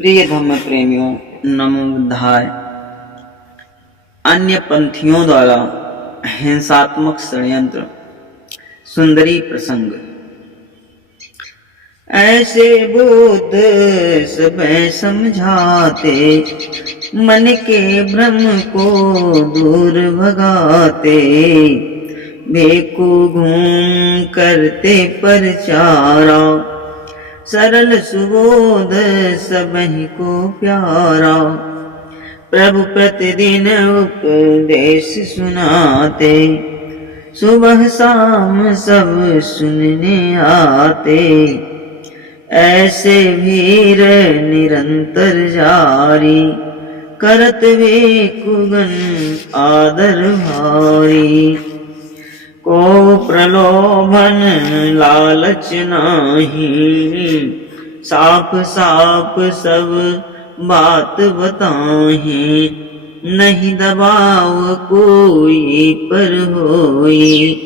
प्रिय धम्म प्रेमियों, नमोबुद्धाय। अन्य पंथियों द्वारा हिंसात्मक षड्यंत्र। सुंदरी प्रसंग। ऐसे बुद्ध सब समझाते, मन के भ्रम को दूर भगाते। भेकु घूम करते परचारा, सरल सुबोध सबहि को प्यारा। प्रभु प्रतिदिन उपदेश सुनाते, सुबह शाम सब सुनने आते। ऐसे भीर निरंतर जारी, करत भेकुगन आदर भारी। को प्रलोभन लालच नाही, साफ साफ सब बात बताही। नहीं दबाव कोई पर होई,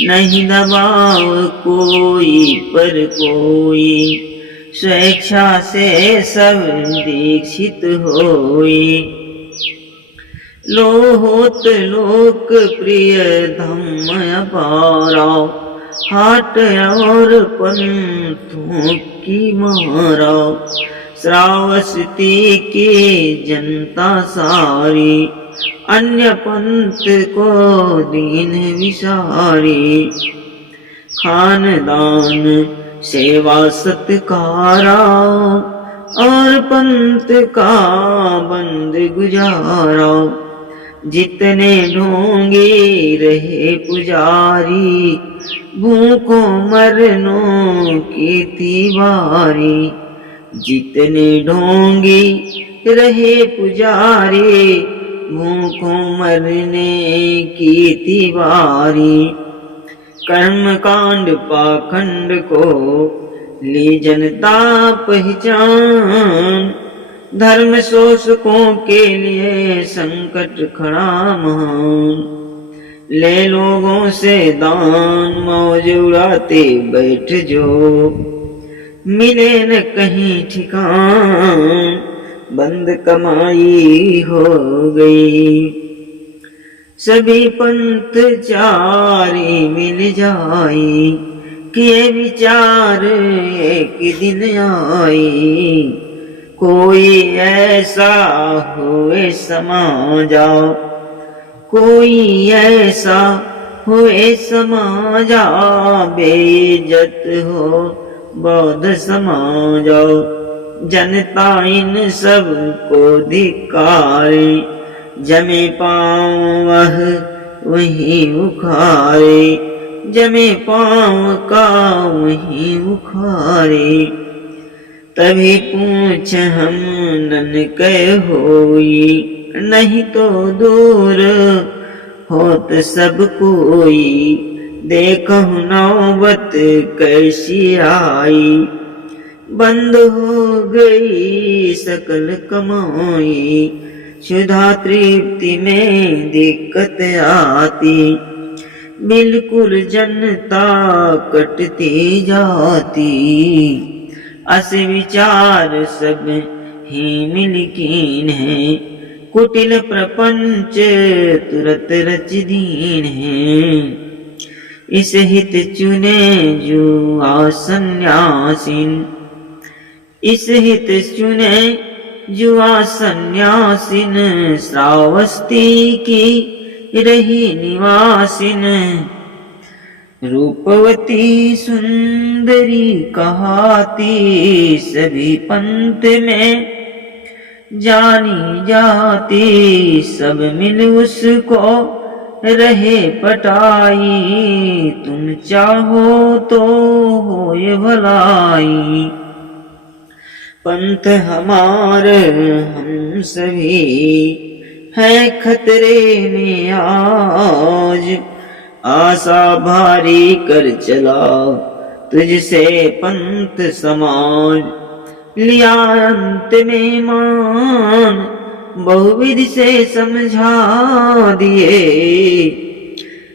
नहीं दबाव कोई पर कोई। स्वेच्छा से सब दीक्षित होई। लोहोत लोक प्रिय धम्म अपारा, हाट और पंथों की मारा। श्रावस्ती की जनता सारी, अन्य पंथ को दीन विसारी। खानदान सेवा सत्कारा, और पंथ का बंद गुजारा। जितने ढोंगी रहे पुजारी, भूखों मरनों की तिवारी। जितने ढोंगी रहे पुजारी, भूखों मरने की तिवारी। कर्म कांड पाखंड को ली जनता पहचान, धर्म शोषकों के लिए संकट खड़ा महान। ले लोगों से दान, मौज उड़ाते बैठ जो, मिले न कहीं ठिकान। बंद कमाई हो गई, सभी पंथ चारी मिल जाई। किए विचार एक दिन आई, कोई ऐसा हुए समाजा। कोई ऐसा हुए समाजा, बेइज्जत हो बौद्ध समाजा। जनता इन सब को धिक्कारे, जमे पाँव वह वहीं उखारे। जमे पाँव का वहीं उखारे। तभी पूछ हम नन कै होई, नहीं तो दूर होत सब कोई। देखहु नौबत कैसी आई, बंद हो गई सकल कमाई। क्षुधा तृप्ति में दिक्कत आती, बिल्कुल जनता कटती जाती। अस विचार सब ही मिलकीन है, कुटिल प्रपंच तुरत रच दीन है। इस हित चुने जुआ सन्यासीन, इस हित चुने जुआ सन्यासीन। श्रावस्ती की रही निवासिन, रूपवती सुंदरी कहाती। सभी पंथ में जानी जाती, सब मिल उसको रहे पटाई। तुम चाहो तो होए भलाई, पंथ हमारे हम सभी है खतरे में आज। आशा भारी कर चला तुझसे पंथ समाज, लिया अंत में मान बहुविधि से समझा दिए।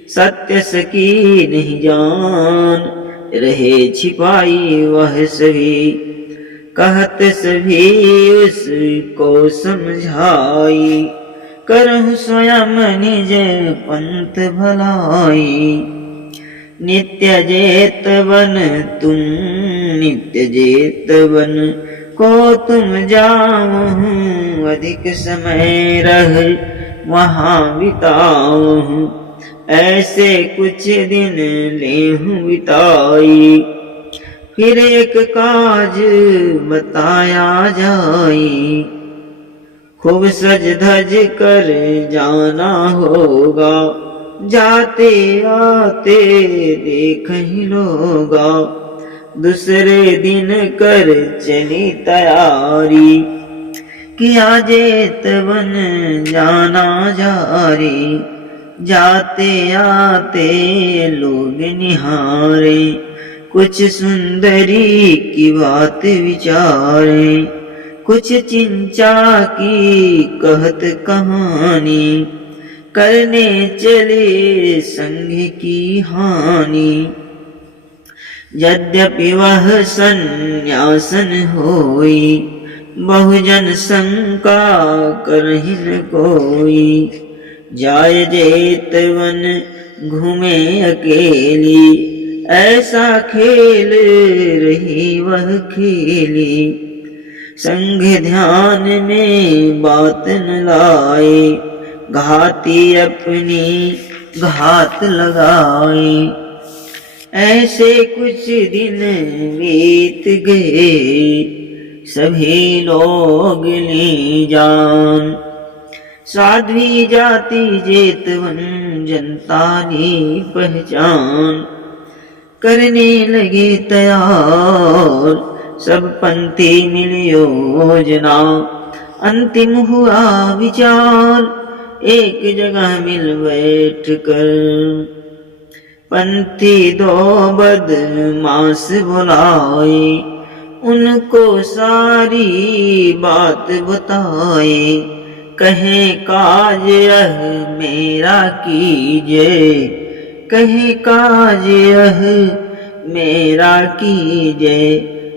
सत्य सकी नहीं जान, रहे छिपाई वह सभी। कहत सभी उसको समझाई, करहु स्वयं निज पंथ भलाई। नित्य जेतवन तुम नित्य जेतवन को तुम जाऊं, अधिक समय रह वहाँ बिताऊं। ऐसे कुछ दिन लेहूं बिताई, फिर एक काज बताया जाई। खूब सज धज कर जाना होगा, जाते आते देख ही लोगा। दूसरे दिन कर चली तैयारी, किया जेतवन जाना जारी। जाते आते लोग निहारे, कुछ सुंदरी की बात विचारे। कुछ चिंचा की कहत कहानी, करने चले संग की हानि। यद्यपि वह सन्यासन होई, बहुजन शंका करहि न कोई। जाय जेतवन घूमे अकेली, ऐसा खेल रही वह खेली। संग ध्यान में बात न लाए, घाती अपनी घात लगाए। ऐसे कुछ दिन बीत गए, सभी लोग ली जान। साध्वी जाति जेतवन जनता ने पहचान, करने लगे तैयार सब पंथी मिल योजना। अंतिम हुआ विचार, एक जगह मिल बैठ कर। पंथी दो बदमाश बुलाए, उनको सारी बात बताए। कहे काज यह मेरा कीजे, कहे काज यह मेरा कीजे।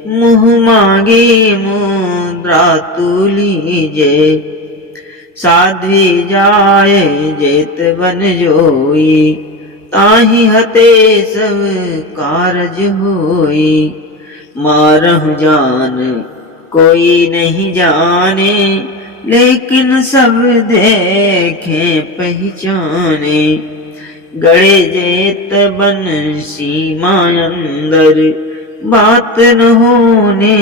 मुँह मांगे मुद्रा तू लीजे, साध्वी जाए जेतवन जोई। ताहि हते सब कारज होई, मारहु जान कोई नहीं जाने। लेकिन सब देखे पहचाने, गड़े जेतवन सीमा अंदर। बात न होने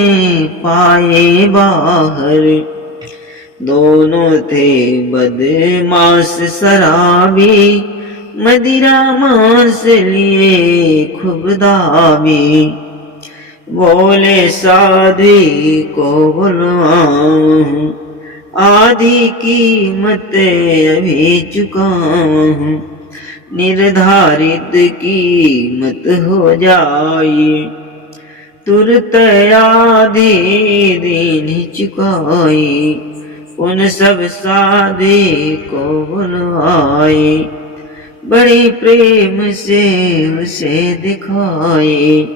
पाए बाहर, दोनों थे बदमाश शराबी। मदिरा मांस लिए खूब दाबी, बोले साध्वी को बुलवाऊं। आधी कीमत अभी चुकाऊं, निर्धारित कीमत हो जाई। तुरत आधी दिन चुकाई, उन सब साध्वी को बुलवाए। बड़े प्रेम से उसे दिखाए,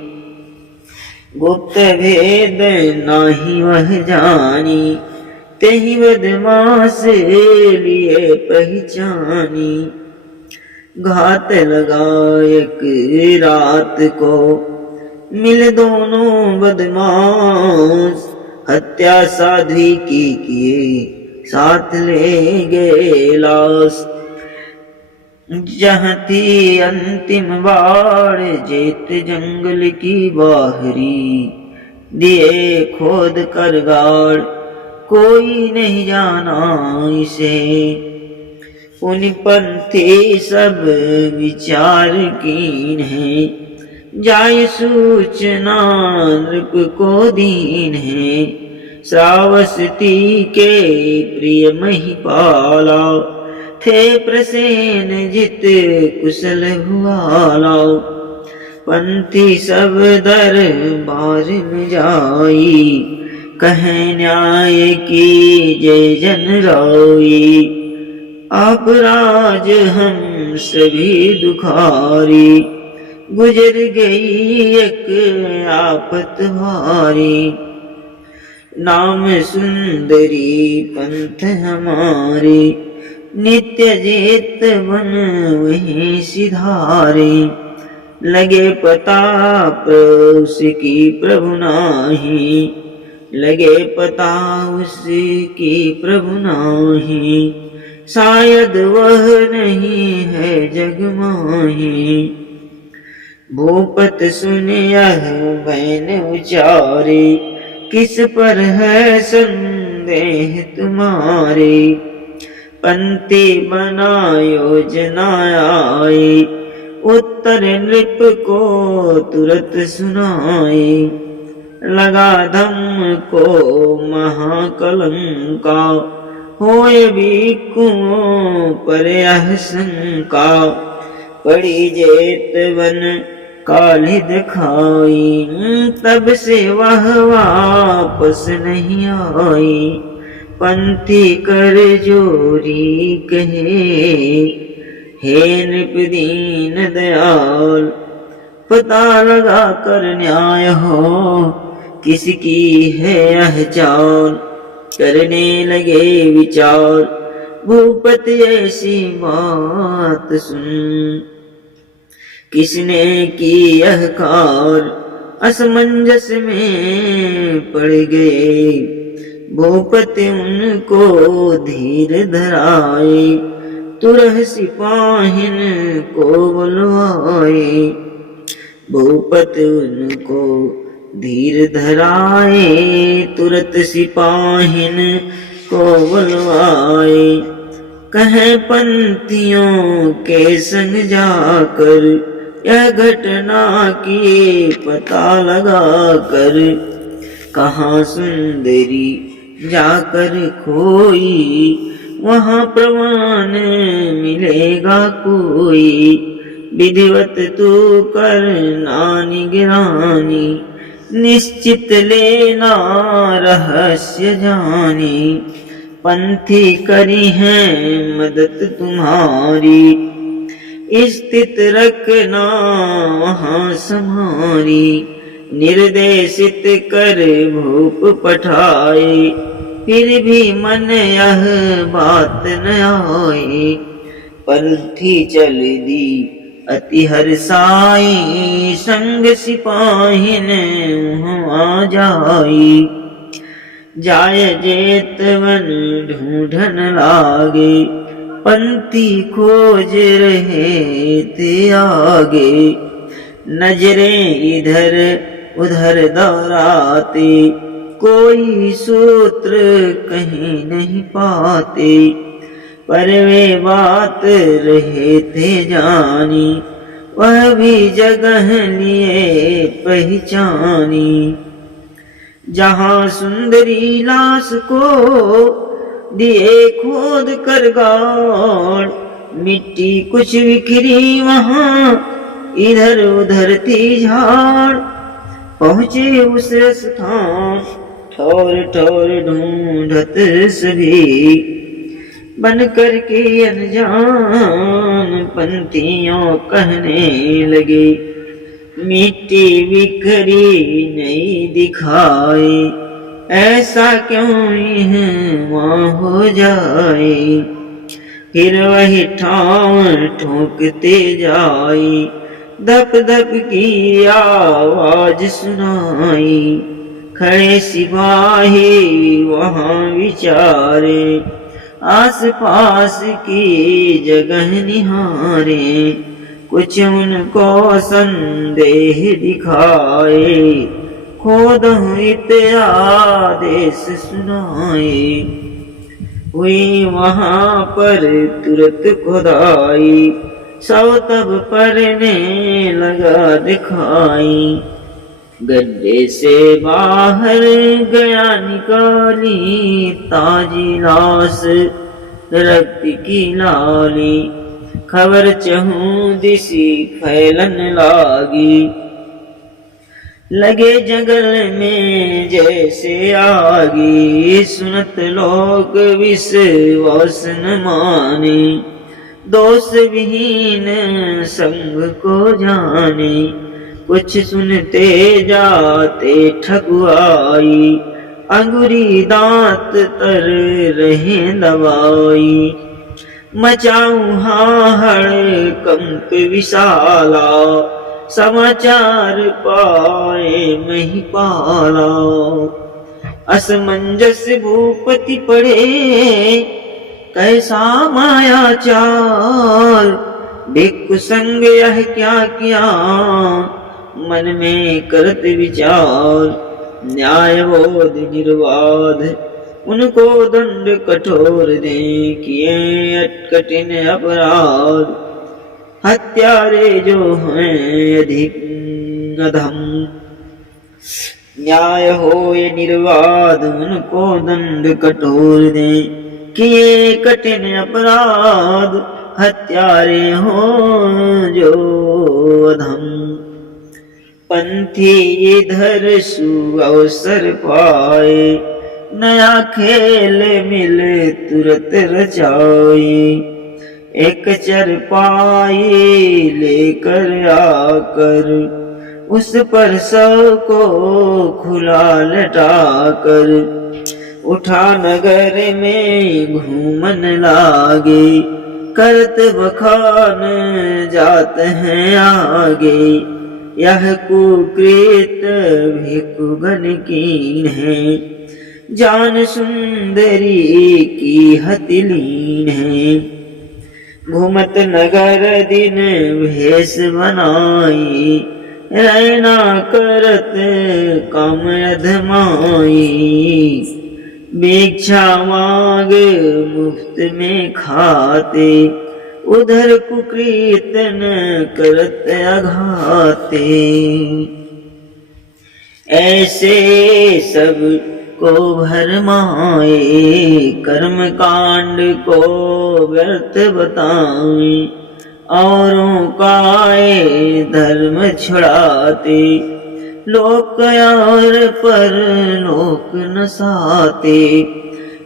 गुप्त भेद नाही वह जानी। तेहि बदमाश लिए पहचानी, घात लगा एक रात को। मिल दोनों बदमाश, हत्या साध्वी की किए, साथ ले गए लाश। जहाँ थी अंतिम बाड़ जेत जंगल की बाहरी, दिए खोद कर गाड़ कोई नहीं जाना इसे। उन पंथी सब विचार कीन है, जाय सूचना नृप को दीन है। श्रावस्ती के प्रिय महिपाला, थे प्रसेन जित कुशल हुआला। पंथी सब दरबार में जाई, कहे न्याय की जय जन राई। आप राज हम सभी दुखारी, गुजर गई एक आफत भारी। नाम सुंदरी पंथ हमारे, नित्य जेत बन वहीं सिधारे। लगे पता उसकी प्रभु नाही, लगे पता उसकी प्रभु नाही। शायद वह नहीं है जग माही। भूपत सुन यह बैन उचारे, किस पर है संदेह तुम्हारे। पंक्ति बना योजना आई, उत्तर नृप को तुरत सुनाए। लगा धम्म को महाकलंका, होए भिक्षुओं पर यह शंका। पड़ी जेत बन कालिद खाई, तब से वह वापस नहीं आई। पंथी कर जोरी कहे, हे नृप दीन दयाल। पता लगा कर न्याय हो, किसकी है यह चाल। करने लगे विचार, भूपत ऐसी बात सुन। किसने की यह कार, असमंजस में पड़ गए। भूपत उनको धीर धराए, तुरह सिपाहिन को बुलवाए। भूपत उनको धीर धराए, तुरत सिपाहिन को बुलवाए। कहे पंथियों के संग जाकर, यह घटना की पता लगा कर। कहाँ सुंदरी जाकर खोई, वहाँ प्रमाण मिलेगा कोई। विधिवत तू करना निगरानी, निश्चित लेना रहस्य जानी। पंथी करी है मदद तुम्हारी, स्थित रखना वहाँ समारी। निर्देशित कर भूप पठाए, फिर भी मन यह बात न आए। पंथी चल दी अति हर्षाई, संग सिपाहिन वहाँ जाई। जाय जेतवन ढूंढन लागे, पंथी खोज रहे थे आगे। नजरें इधर उधर दौड़ाते, कोई सूत्र कहीं नहीं पाते। पर वे बात रहे थे जानी, वह भी जगह लिए पहचानी। जहाँ सुंदरी लाश को दिए खोद कर गाड़, मिट्टी कुछ बिखरी वहाँ इधर उधर थी झाड़। पहुँचे उस स्थान, ठौर ठौर ढूंढत सभी। बन करके अनजान पंथियों कहने लगे, मिट्टी बिखरी नहीं दिखाई, ऐसा क्यों वहाँ हो जाए। फिर वही ठाव ठोकते जाए, धप धप की आवाज सुनाई। खड़े सिपाही वहाँ विचारे, आस पास की जगह निहारे। कुछ उनको संदेह दिखाए, खोदो इत आदेश सुनाए। हुई वहाँ पर तुरत खुदाई, सब तब परने लगा दिखाई। गड्ढे से बाहर गया निकाली, ताजी लाश रक्त की लाली। खबर चहूं दिसी फैलन लागी, लगे जंगल में जैसे आगी। सुनत लोग विश्वास न माने, दोष विहीन संग को जाने। कुछ सुनते जाते ठकुआई, अंगुरी दांत तर रहे दबाई। मचाऊं हाहड़ कंप विशाला, समाचार पाए महिपाला। असमंजस भूपति पड़े, कैसा माया चार। भिक्खु संग यह क्या किया, मन में करत विचार। न्याय बोध निर्वाध, उनको दंड कठोर दे, किए कठिन अपराध। हत्यारे जो हैं अधिक अधम, न्याय हो ये निर्वाध, उनको दंड कठोर दे, किए कठिन अपराध। हत्यारे हो जो अधम। पंथी इधर सुअवसर पाए, नया खेल मिल तुरत रचाए। एक चरपाई लेकर आकर, उस पर सबको खुला लटाकर। उठा नगर में घूमन लागे, करत बखान जात हैं आगे। यह कुकृत भिखुगण कीन है, जान सुंदरी की हथिलीन है। घूमत नगर दिन भेष बनाई, रैना करत काम अधमाई। भिक्षा मांग मुफ्त में खाते, उधर कुकीर्तन करत अघाते। ऐसे सब को भरमाए, कर्म कांड को व्यर्थ बताए। औरों का धर्म छुड़ाते, लोक और पर लोक नसाते।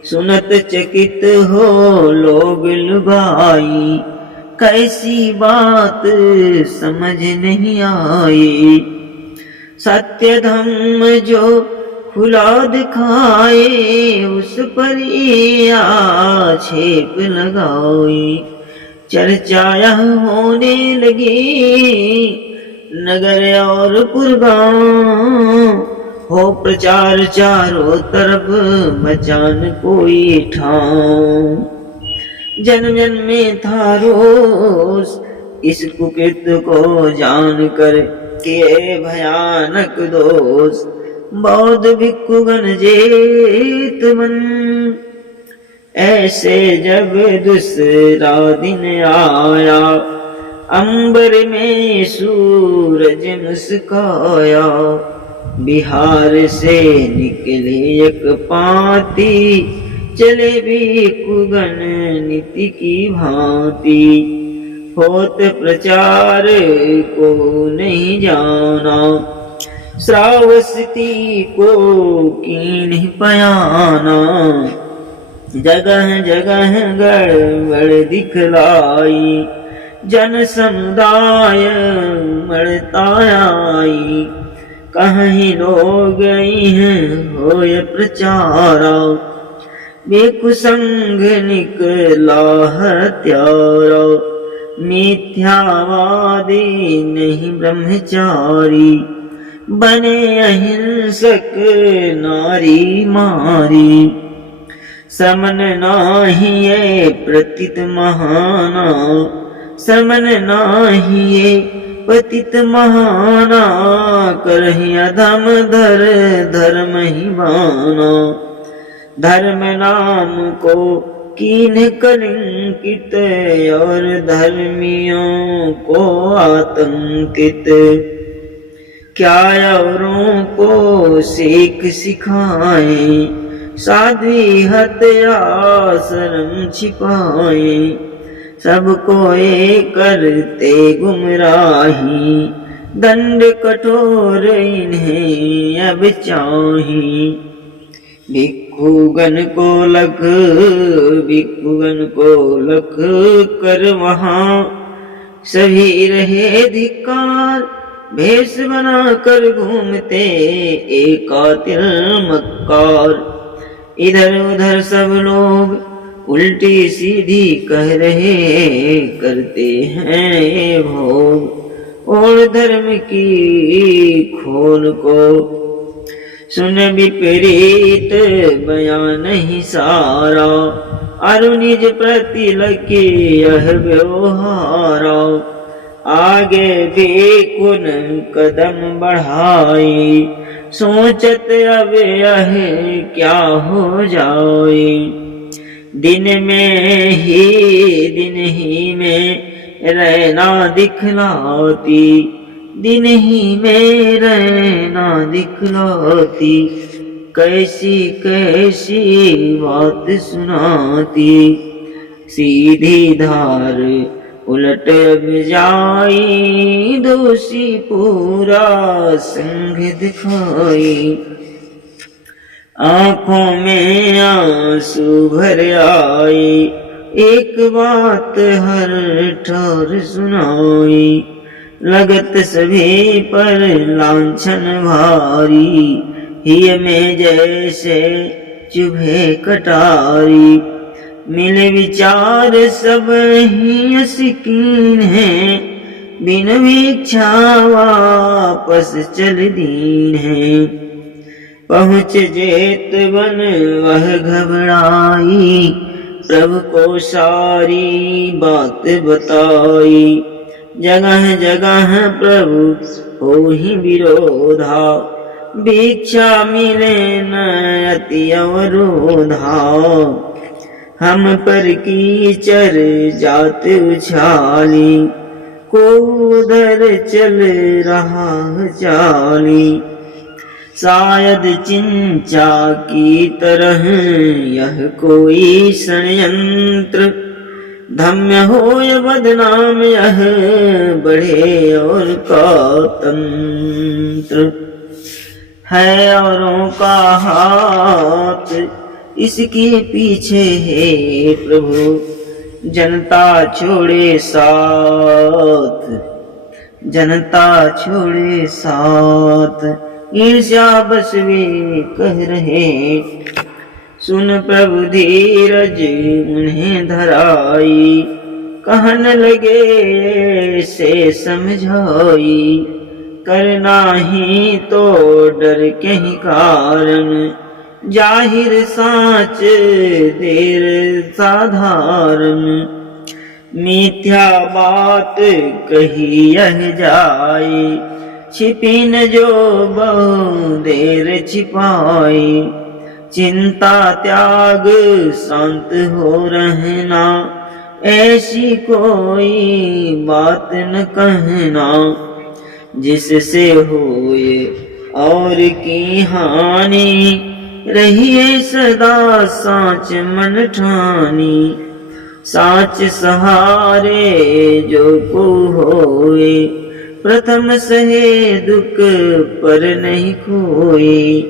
सुनत चकित हो लोग लुगाई, कैसी बात समझ नहीं आई। सत्य धम्म जो खुला दिखाए, उस पर आक्षेप लगाई। चर्चा यह होने लगी, नगर और पुरगांव। हो प्रचार चारों तरफ, मचान कोई ठाव। जन जन में था रोष, इस कुकृत्य को जान कर किए भयानक दोष। बौद्ध भिक्षुगण जेत मन, ऐसे जब दूसरा दिन आया। अंबर में सूरज मुस्काया, बिहार से निकले एक पाती। चले भिक्षुगण नीति की भांति, होत प्रचार को नहीं जाना। श्रावस्ती को कीन्ह पयाना, जगह जगह गड़बड़ दिखलाई। जन समुदाय मरता आई, कहीं लोग गई हैं होय प्रचारा। भिक्षु संघ निकला हत्यारा, मिथ्यावादी नहीं ब्रह्मचारी। बने अहिंसक नारी मारी, समन नाही ये प्रतित महाना। समन नाही ये पतित महाना, करहि अधम धर धर्म ही बाना। धर्म नाम को कीन्ह कलंकित, और धर्मियों को आतंकित। क्या औरों को सीख सिखाए, साध्वी हत्या शर्म छिपाए। सबको ये करते गुमराही, दंड कठोर इन्हें अब चाही। भिक्षुगण को लख कर वहाँ, सभी रहे धिक्कार। भेष बना कर घूमते एकातिर मक्कार। इधर उधर सब लोग उल्टी सीधी कह रहे, करते हैं ये भोग और धर्म की खोल को। सुन विपरीत बयान नहीं सारा, अरु निज प्रति लगे यह व्यवहारा। आगे भी कुन कदम बढ़ाई, सोचत अब यह क्या हो जाए। दिन ही में रहना दिखलाती, दिन ही में रहना दिखलाती। कैसी कैसी बात सुनाती, सीधी धार उलट अब जाई। दोषी पूरा संग दिखाई, आंखों में आंसू भर आए। एक बात हर ठोर सुनाई, लगत सभी पर लांछन भारी। हिय में जैसे चुभे कटारी, मिले विचार सब ही यकीन है। बिन भिक्षा वापस चल दीन है। पहुँच जेत बन वह घबराई, प्रभु को सारी बात बताई। जगह जगह प्रभु हो ही विरोधा, भिक्षा मिले न अति अवरोधा। हम पर कीचर जात उछाली, को उधर चल रहा चाली। शायद चिंचा की तरह यह कोई षड्यंत्र, धम्य हो या बदनाम यह बढ़े और का तंत्र। है औरों का हाथ इसके पीछे है प्रभु, जनता छोड़े साथ, जनता छोड़े साथ। ईर्ष्या बस वे कह रहे, सुन प्रभु धीरज उन्हें धराई। कहन लगे से समझाई, करना ही तो डर के ही कारण। जाहिर साच देर साधारण, मिथ्या बात कही यह जाए। छिपी न जो बहु देर छिपाई, चिंता त्याग शांत हो रहना। ऐसी कोई बात न कहना, जिससे होए और की हानि। रहिए सदा साच मन ठानी, साच सहारे जो को होए। प्रथम सहे दुख पर नहीं खोए,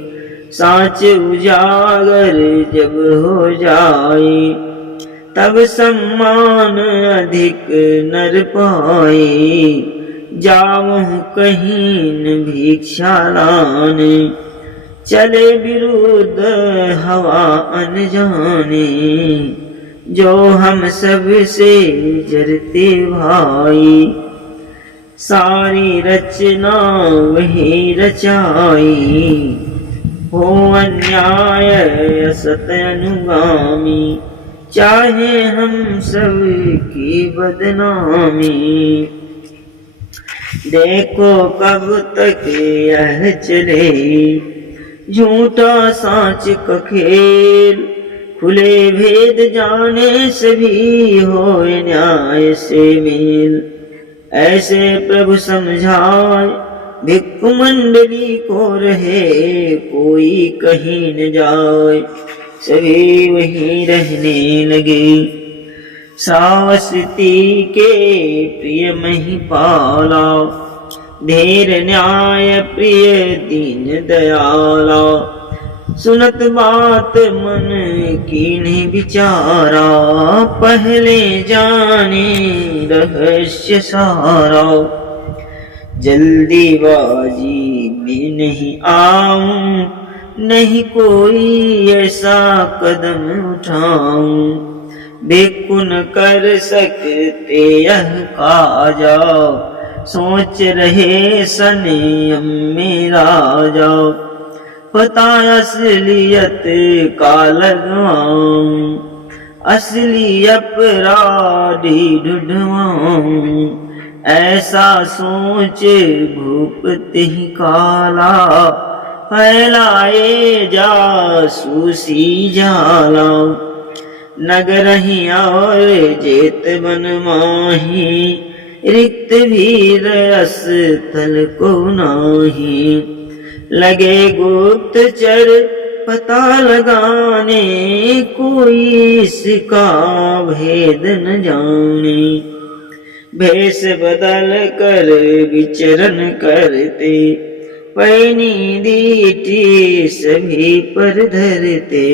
साच उजागर जब हो जाए। तब सम्मान अधिक नर पाए, जावहु कहीं न भिक्षा लाने। चले विरुद्ध हवा अनजाने, जो हम सब से जरते भाई। सारी रचना वही रचाई, हो अन्याय असत अनुगामी। चाहे हम सब की बदनामी, देखो कब तक यह चले। झूठा साच का खेल, खुले भेद जाने सभी हो न्याय से मेल। ऐसे प्रभु समझाए भिक्खु मंडली को, रहे कोई कहीं न जाए। सभी वहीं रहने लगे, सावस्ती के प्रिय महिपाला। धीर न्याय प्रिय दीन दयाला, सुनत बात मन कीन्ही विचारा। पहले जाने रहस्य सारा, जल्दीबाजी में नहीं आऊं। नहीं कोई ऐसा कदम उठाऊं देखो न कर सकते यह काजा सोच रहे संयम में राजा पता असलियत का लगवाऊं असली अपराधी ढूंढवाऊं ऐसा सोच भूपति ही काला फैलाए जासूसी जाला नगर ही और जेत बन माही रिक्त भीर स्थल को नाही लगे गुप्तचर पता लगाने कोई इसका भेद न जाने भेष बदल कर विचरण करते पैनी दीठी सभी पर धरते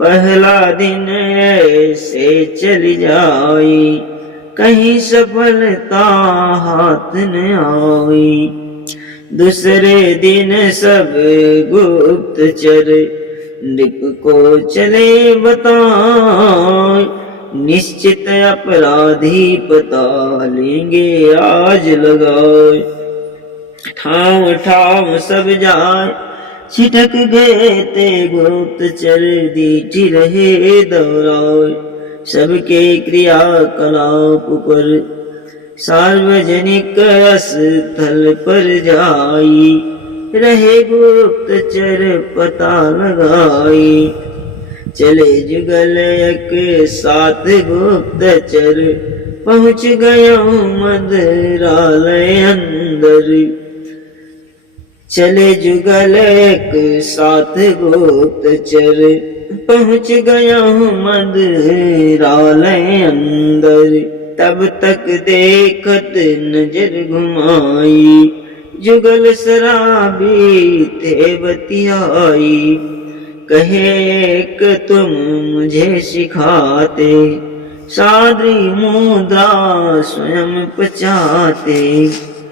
पहला दिन ऐसे चल जाई कहीं सफलता हाथ न आई दूसरे दिन सब गुप्तचर नृप को चले बताए निश्चित अपराधी पता लेंगे आज लगाए ठाव ठाव सब जाए छिटक गए ते गुप्तचर दीठी रहे दौराए सबके क्रियाकलाप पर सार्वजनिक स्थल पर जाई रहे गुप्तचर पता लगाई चले जुगल एक साथ गुप्तचर पहुँच गया मंदिरालय अंदर चले जुगल एक साथ गुप्तचर पहुँच गया मंदिरालय अंदर तब तक देखत नजर घुमाई जुगल शराबी थे बतियाई कहे एक तुम मुझे सिखाते सादरी मुद्रा स्वयं पचाते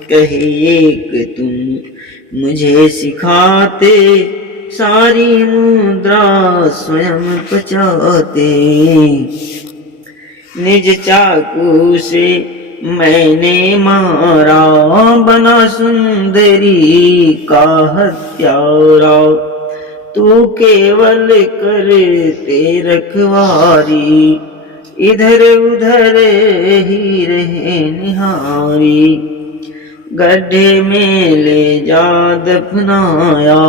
कहे एक तुम मुझे सिखाते सारी मुद्रा स्वयं पचाते निज चाकू से मैंने मारा बना सुंदरी का हत्यारा तू केवल करते रखवारी इधर उधर ही रहे निहारी गड्ढे में ले जा दफनाया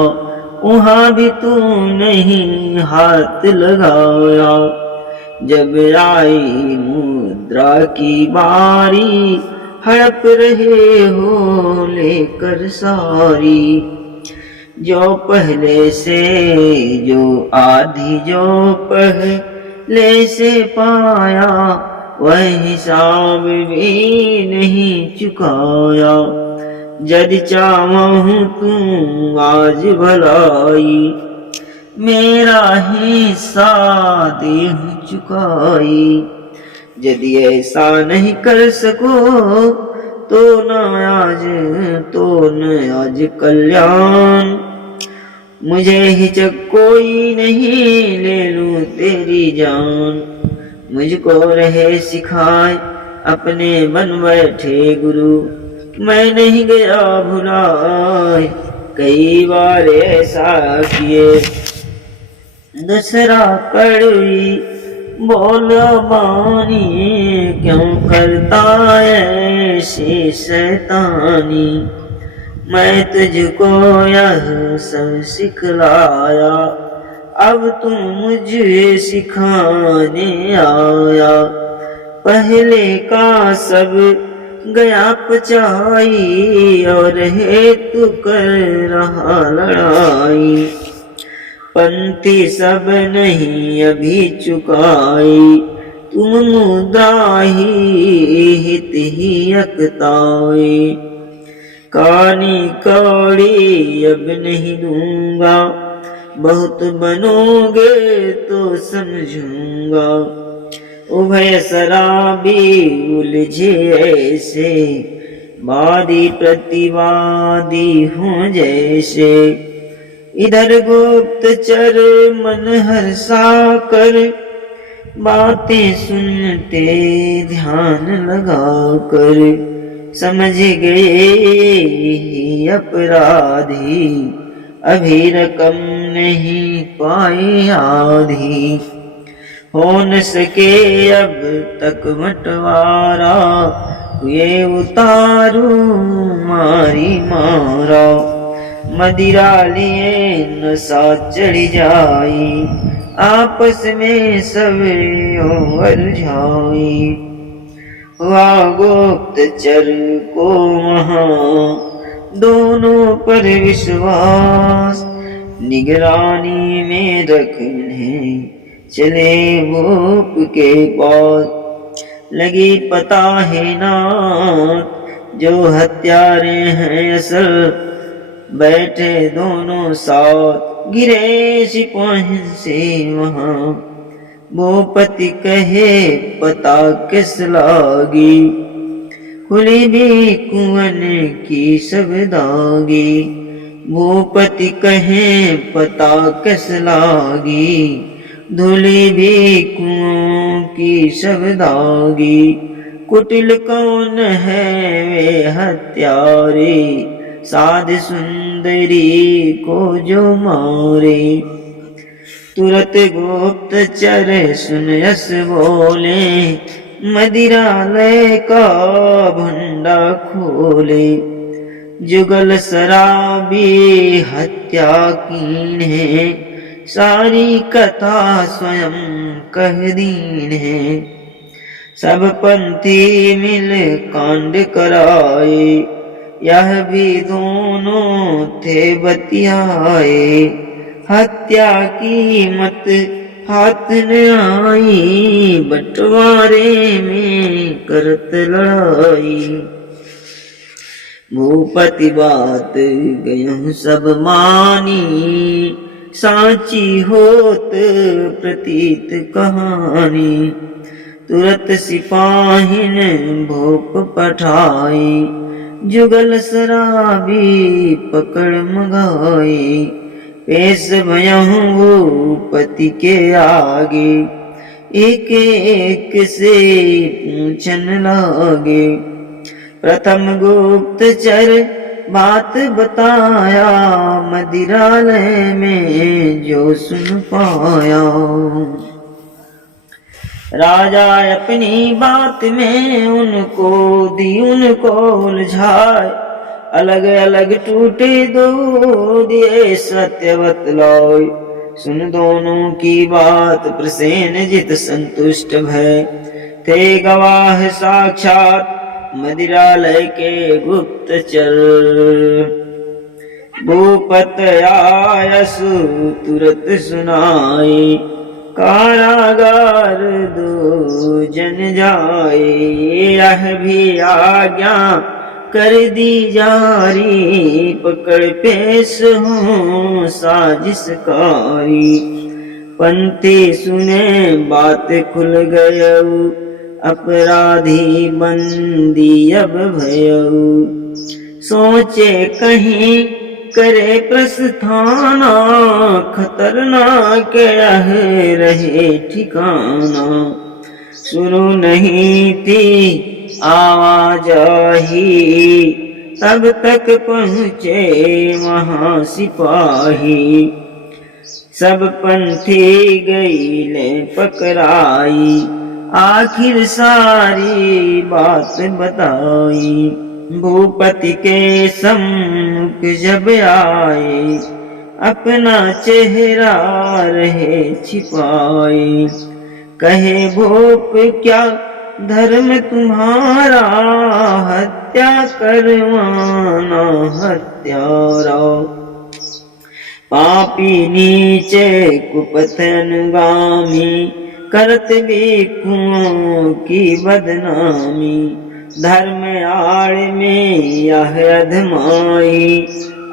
वहाँ भी तू नहीं हाथ लगाया जब आई मुद्रा की बारी हड़प रहे हो लेकर सारी जो पहले से जो आधी जो पहले से पाया वह हिसाब भी नहीं चुकाया जद चाहूं तू आज भलाई मेरा हिस्सा देह चुकाई यदि ऐसा नहीं कर सको तो न आज कल्याण मुझे हिचक कोई नहीं ले लूं तेरी जान मुझको रहे सिखाए अपने बन बैठे गुरु मैं नहीं गया भुलाए कई बार ऐसा किए दसरा कड़वी बोला बानी क्यों करता ऐसी शैतानी मैं तुझको यह सब सिखलाया अब तुम मुझे सिखाने आया पहले का सब गया पचाई और हेतु कर रहा लड़ाई पंक्ति सब नहीं अभी चुकाई तुम मुद्रा ही हित ही अकताई कानी कौड़ी अब नहीं दूंगा बहुत बनोगे तो समझूंगा उभय शराबी उलझे ऐसे वादी प्रतिवादी हों जैसे इधर गुप्तचर मन हर्षा कर बातें सुनते ध्यान लगा कर, समझ गए ही अपराधी अभी रकम नहीं पाई आधी। हो न सके अब तक बंटवारा, हुए उतारू मारी मारा। मदिरा लिए नशा चढ़ जाई, आपस में सब उलझाई। हुआ गुप्तचर को वहाँ दोनों पर विश्वास, निगरानी में रखने चले भूप के पास। लगी पता है नाथ जो हत्यारे हैं असल, बैठे दोनों साथ गिरे सिपाही से वहाँ। भूपति कहे पता किस लागी, खुली भी कुंवन की सब दागी। भूपति कहे पता किस लागी, धुली भी कुओं की सब दागी। कुटिल कौन है वे हत्यारे, साध सुंदरी को जो मारे। तुरत गुप्तचर सुन यस बोले, मदिरालय का भंडा खोले। जुगल शराबी हत्या कीन है, सारी कथा स्वयं कह दीन है। सब पंथी मिल कांड कराए, यह भी दोनों थे बतियाए। हत्या की मत हाथ न आई, बंटवारे में करत लड़ाई। भूपति बात गयं सब मानी, साची होत प्रतीत कहानी। तुरत सिपाहिन भूप पठाई, जुगल शराबी पकड़ मंगाई। पेश भयहूँ भूपति के आगे, एक एक से पूछन लागे। प्रथम गुप्तचर बात बताया, मदिरालय में जो सुन पाया। राजा अपनी बात में उनको दी उनको उलझाए, अलग अलग टूटे दो दिए सत्य बतलाए। सुन दोनों की बात प्रसेनजित संतुष्ट भय, थे गवाह साक्षात मदिरालय के गुप्तचर। भूपत आयसु तुरत सुनाई, कारागार दो जन जाए। यह भी आज्ञा कर दी जारी, पकड़ पेश हो साजिशकारी। पंथी सुने बात खुल गयऊ, अपराधी बंदी अब भयऊ। सोचे कहीं करे प्रस्थाना, खतरनाक यह रहे ठिकाना। शुरू नहीं थी आवाजाही, तब तक पहुँचे वहाँ सिपाही। सब पंथी गईले पकड़ाई, आखिर सारी बात बताई। भूपति के सम्मुख जब आए, अपना चेहरा रहे छिपाए। कहे भूप क्या धर्म तुम्हारा, हत्या करवाना हत्यारा। पापी नीचे कुपथ अनुगामी, करत भिक्षुओं की बदनामी। धर्म आड़ में यह अधमाई,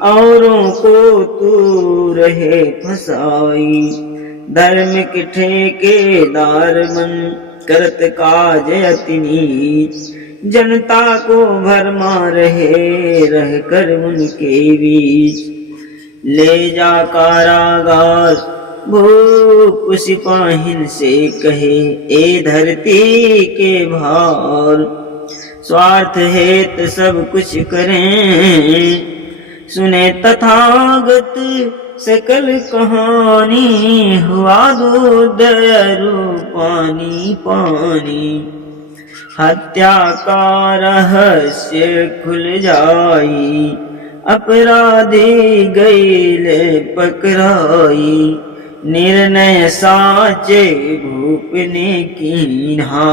औरों को तू रहे फसाई। धर्म के ठेकेदार मन करत काज अति नीच, जनता को भरमा रहे रह कर उनके बीच। ले जा कारागार भूप सिपाहिन से कहे, ए धरती के भार स्वार्थ हेत सब कुछ करें, सुने तथागत सकल कहानी, हुआ दूध पानी पानी। हत्या का रहस्य खुल जाई, अपराधी गईले पकड़ाई, निर्णय साचे भूप ने कीन्हा,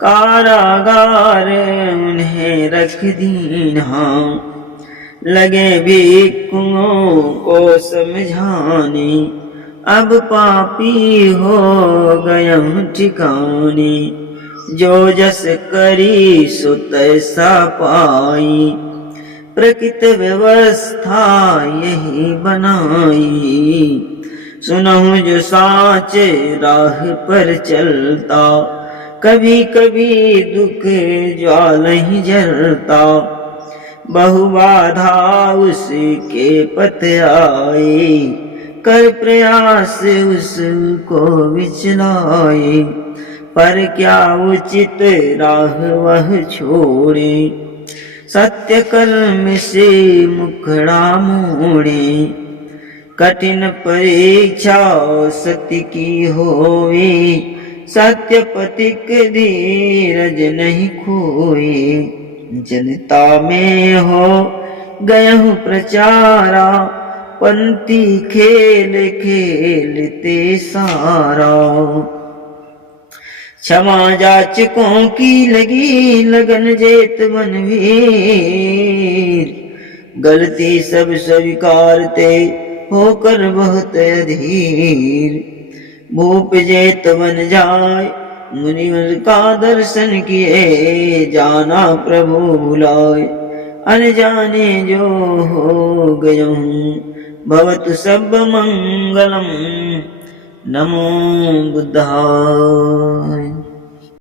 कारागार उन्हें रख दीन्हा। लगे भिक्षुओं को समझाने, अब पापी हो गयम ठिकाने, जो जस करी सो तैसा पाई, प्रकृत व्यवस्था यही बनाई। सुनहु जो साचे राह पर चलता, कभी कभी दुख ज्वाल ही जलता, बहु बाधा उसके पथ आए, कर प्रयास उसको विचलाए, पर क्या उचित राह वह छोड़े, सत्य कर्म से मुखड़ा मोड़े। कठिन परीक्षा सत्य की होवे, सत्य पथिक धीरज नहीं खोए। जनता में हो गयहु प्रचारा, पंथी खेल खेलते सारा। क्षमा जाचकों की लगी लगन जेत बनवीर, गलती सब स्वीकारते होकर बहुत अधीर। भूप जेत बन जाय मुनिवर का दर्शन किए, जाना प्रभु बुलाए अनजाने जो हो गयहूँ। भवतु सब मंगलम, नमो बुद्धाय।